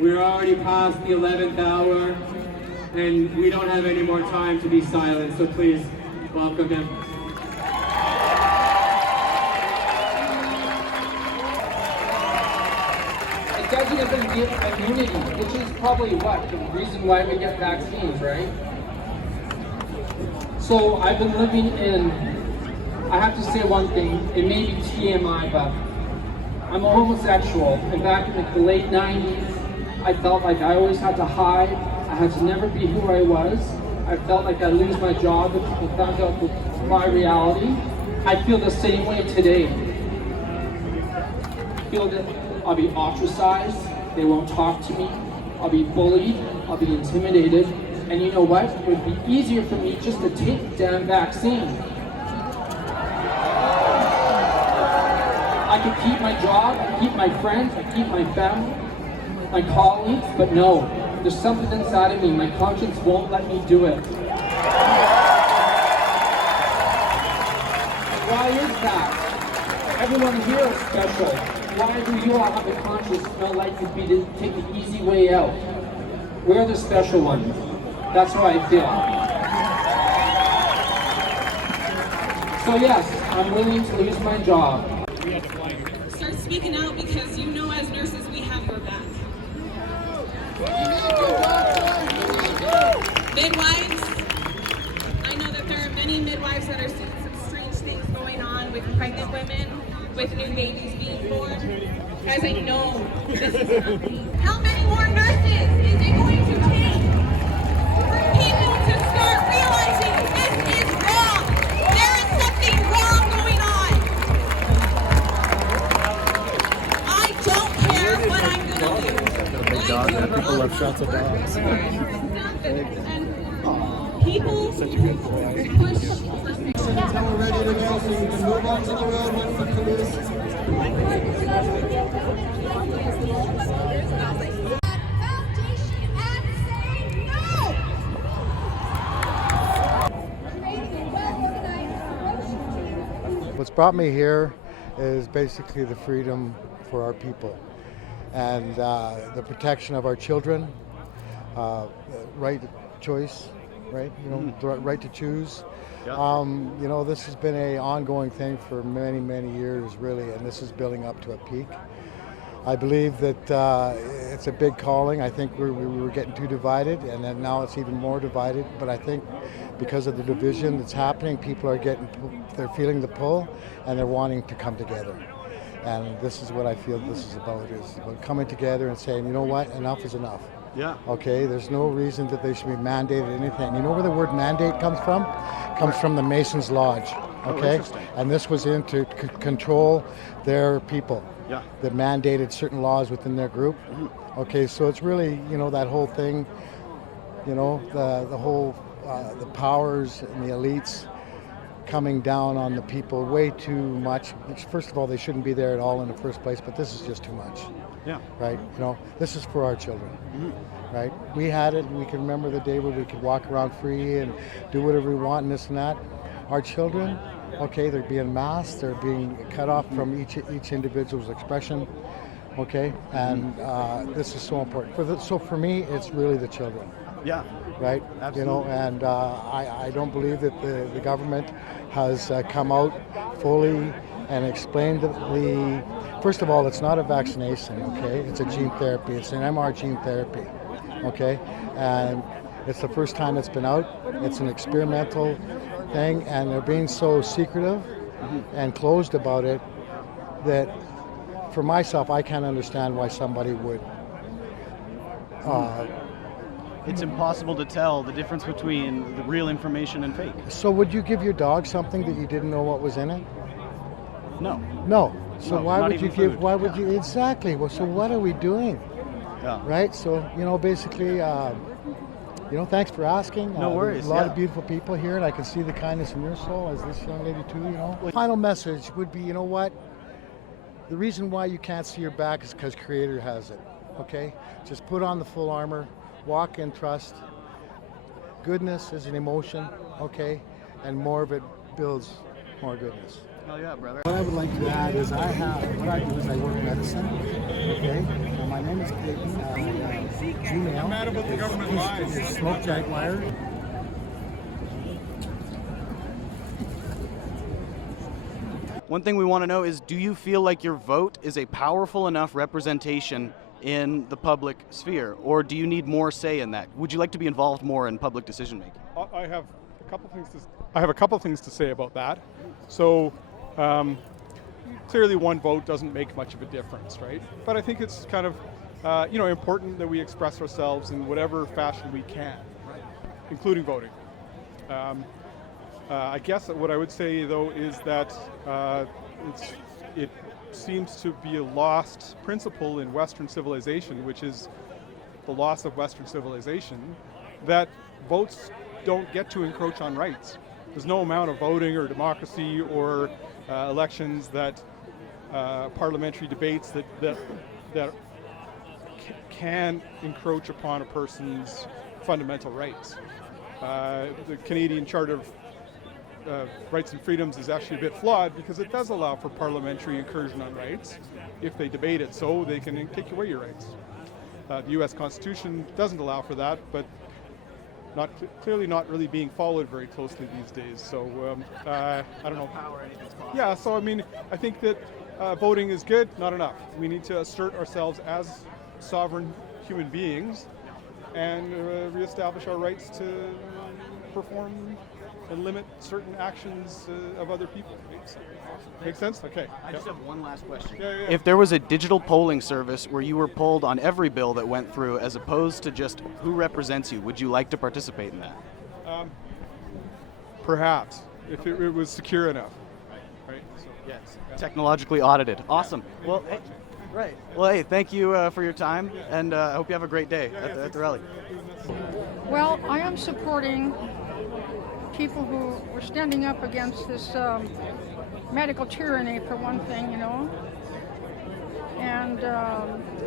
We're already past the 11th hour, and we don't have any more time to be silent, so please welcome him. It doesn't even give immunity, which is probably what? The reason why we get vaccines, right? So I've been living in, I have to say one thing, it may be TMI, but I'm a homosexual, and back in the late 90s, I felt like I always had to hide. I had to never be who I was. I felt like I'd lose my job if people found out my reality. I feel the same way today. I feel that I'll be ostracized, they won't talk to me, I'll be bullied, I'll be intimidated, and you know what? It would be easier for me just to take the damn vaccine. I could keep my job, I keep my friends, I keep my family, my colleagues, but no, there's something inside of me. My conscience won't let me do it. Why is that? Everyone here is special. Why do you all have a conscience not like to be to take the easy way out? We're the special ones. That's how I feel. So yes, I'm willing to lose my job. Start speaking out because you know as nurses we have your back. Midwives, I know that there are many midwives that are seeing some strange things going on with pregnant women, with new babies being born. Guys, I know this is happening. How many more nurses is it going to take for people to start realizing this is wrong? There is something wrong going on. I don't care what I'm going to do. People love shots of dogs. And people push. Until we're ready to go, so you can move on to the road once the police. What's brought me here is basically the freedom for our people and the protection of our children, right to choice, right? You know, the right to choose. Yeah. You know, this has been an ongoing thing for many, many years, really, and this is building up to a peak. I believe that it's a big calling. I think we were getting too divided, and then now it's even more divided. But I think because of the division that's happening, people are they're feeling the pull, and they're wanting to come together. And this is what I feel this is about coming together and saying, you know what, enough is enough. Yeah. Okay, there's no reason that they should be mandated anything. You know where the word mandate comes from? Comes from the Masons Lodge. Okay, and this was in to control their people. Yeah. That mandated certain laws within their group. Okay, so it's really, you know, that whole thing, you know, the whole the powers and the elites coming down on the people way too much. First of all, they shouldn't be there at all in the first place, but this is just too much. Yeah. Right? You know, this is for our children. Right? We had it, we can remember the day where we could walk around free and do whatever we want and this and that. Our children, okay, they're being masked, they're being cut off from each individual's expression, okay, and this is so important. So for me, it's really the children. Yeah. Right? Absolutely. You know, and I don't believe that the government has come out fully and explained first of all, it's not a vaccination, okay? It's a gene therapy. It's an MR gene therapy, okay? And it's the first time it's been out. It's an experimental thing, and they're being so secretive and closed about it that for myself, I can't understand why somebody would it's impossible to tell the difference between the real information and fake. So would you give your dog something that you didn't know what was in it? No. No. So No, why not would you even give? food. Why would you? Exactly. Well, so what are we doing? Yeah. Right. So you know, basically, you know, thanks for asking. No worries. There's a lot yeah. of beautiful people here, and I can see the kindness in your soul, as this young lady too. You know. Final message would be, you know what? The reason why you can't see your back is because Creator has it. Okay. Just put on the full armor. Walk in trust. Goodness is an emotion. Okay. And more of it builds more goodness. Hell yeah, brother. What I would like to add is what I do is I work medicine. Okay. My name is Clayton. Gmail. I'm mad about the government lies. It's Smoke Jaguar. One thing we want to know is, do you feel like your vote is a powerful enough representation in the public sphere, or do you need more say in that? Would you like to be involved more in public decision making? I have a couple things to say about that. So clearly one vote doesn't make much of a difference, right? But I think it's kind of important that we express ourselves in whatever fashion we can, including voting. I guess that what I would say though is that it seems to be a lost principle in Western civilization, which is the loss of Western civilization, that votes don't get to encroach on rights. There's no amount of voting or democracy or elections that parliamentary debates that can encroach upon a person's fundamental rights. The Canadian Charter of Rights and Freedoms is actually a bit flawed because it does allow for parliamentary incursion on rights if they debate it, so they can take away your rights. The U.S. Constitution doesn't allow for that, but clearly not really being followed very closely these days. So I don't know. Yeah, so I mean, I think that voting is good, not enough. We need to assert ourselves as sovereign human beings and reestablish our rights to perform and limit certain actions of other people. Make sense? Okay. I just have one last question. Yeah. If there was a digital polling service where you were polled on every bill that went through as opposed to just who represents you, would you like to participate in that? Perhaps, if it was secure enough. Right? So, Yes. Technologically audited. Awesome. Well, hey, right. Well, hey, thank you for your time, and I hope you have a great day at the rally. Well, I am supporting people who were standing up against this medical tyranny, for one thing, and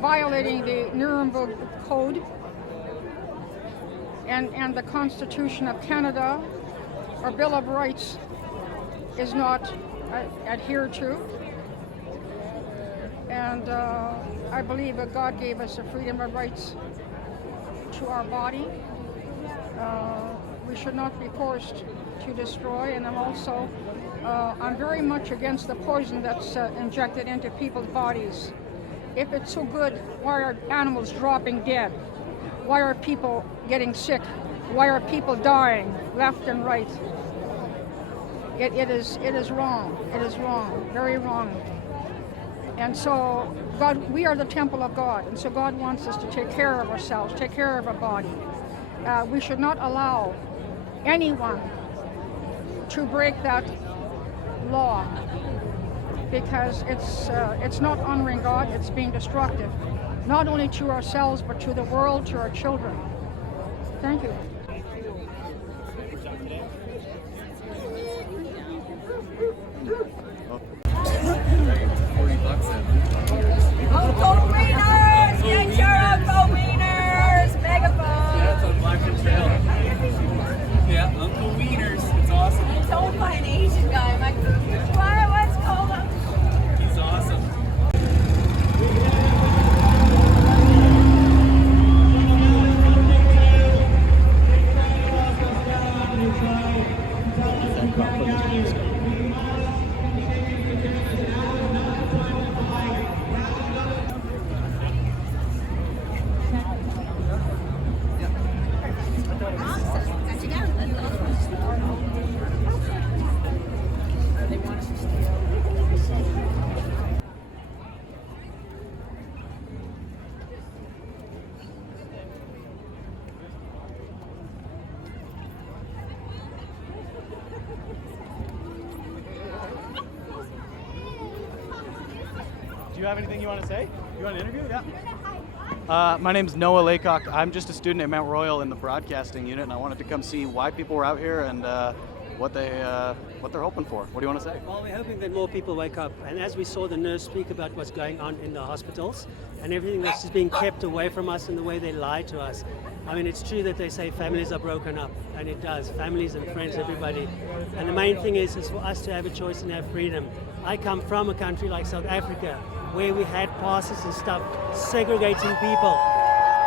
violating the Nuremberg Code and the Constitution of Canada. Our Bill of Rights is not adhered to, and I believe that God gave us the freedom of rights to our body. We should not be forced to destroy, and I'm very much against the poison that's injected into people's bodies. If it's so good, why are animals dropping dead? Why are people getting sick? Why are people dying left and right? It is wrong. It is wrong, very wrong. And so we are the temple of God, and so God wants us to take care of ourselves, take care of our body. We should not allow anyone to break that law, because it's not honoring God, it's being destructive, not only to ourselves but to the world, to our children. Thank you. Uncle Wieners! Get your Uncle Wieners! Megaphone! That's on Black and Trail. Yeah, Uncle Wieners. It's awesome. It's owned by an Asian guy. My what's called him? He's awesome. Do you have anything you want to say? You want an interview? Yeah. My name's Noah Laycock. I'm just a student at Mount Royal in the broadcasting unit, and I wanted to come see why people were out here and what they're hoping for. What do you want to say? Well, we're hoping that more people wake up. And as we saw the nurse speak about what's going on in the hospitals and everything that's just being kept away from us and the way they lie to us. I mean, it's true that they say families are broken up. and it does. Families and friends, everybody. And the main thing is for us to have a choice and have freedom. I come from a country like South Africa, where we had passes and stuff segregating people.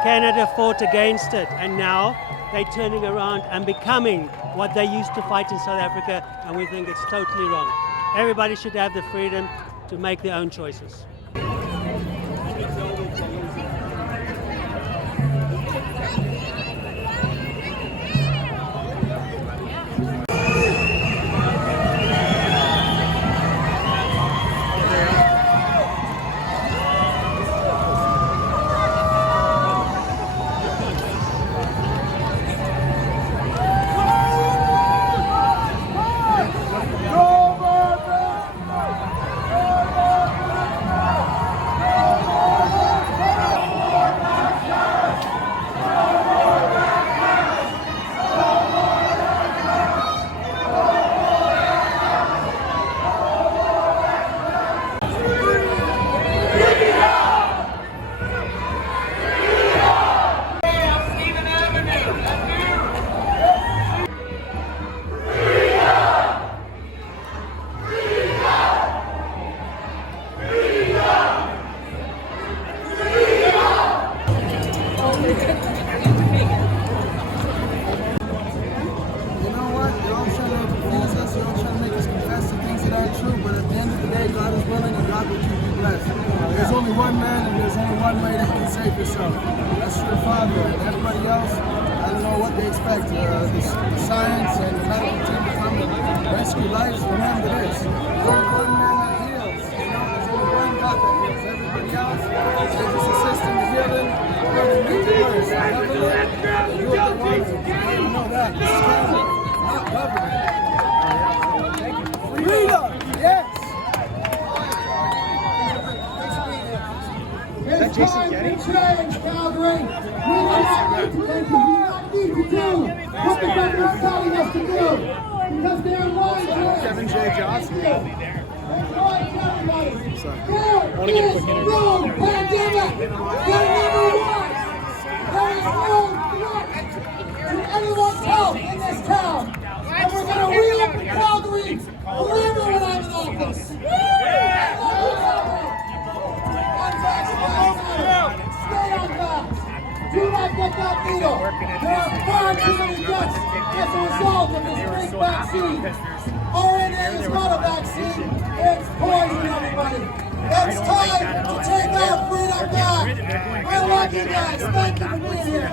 Canada fought against it, and now they're turning around and becoming what they used to fight in South Africa, and we think it's totally wrong. Everybody should have the freedom to make their own choices. There's only one man and there's only one way that you can save yourself. That's your Father. And everybody else, I don't know what they expect. The science and the medical team to come and rescue lives. Remember this. There's only one man that heals. There's only one God that heals. Everybody else, they just assist in the healing. They're going to make it worse. The government, they do what they want to. You know that. This is Canada, not government. Freedom! Yes! It's time to change, Calgary. We do not need to do what the government is telling us to do. Because they're lying to us. Kevin J. Johnson. They're lying to everybody. There is no pandemic. There never was. There is no threat to anyone's health in this town. And we're going to reopen Calgary forever when I'm in office. Do not get that needle. There are far too many deaths as a result of this fake vaccine. RNA is not a vaccine. It's poison, everybody. It's time to take our freedom back. I love you guys. Thank you for being here.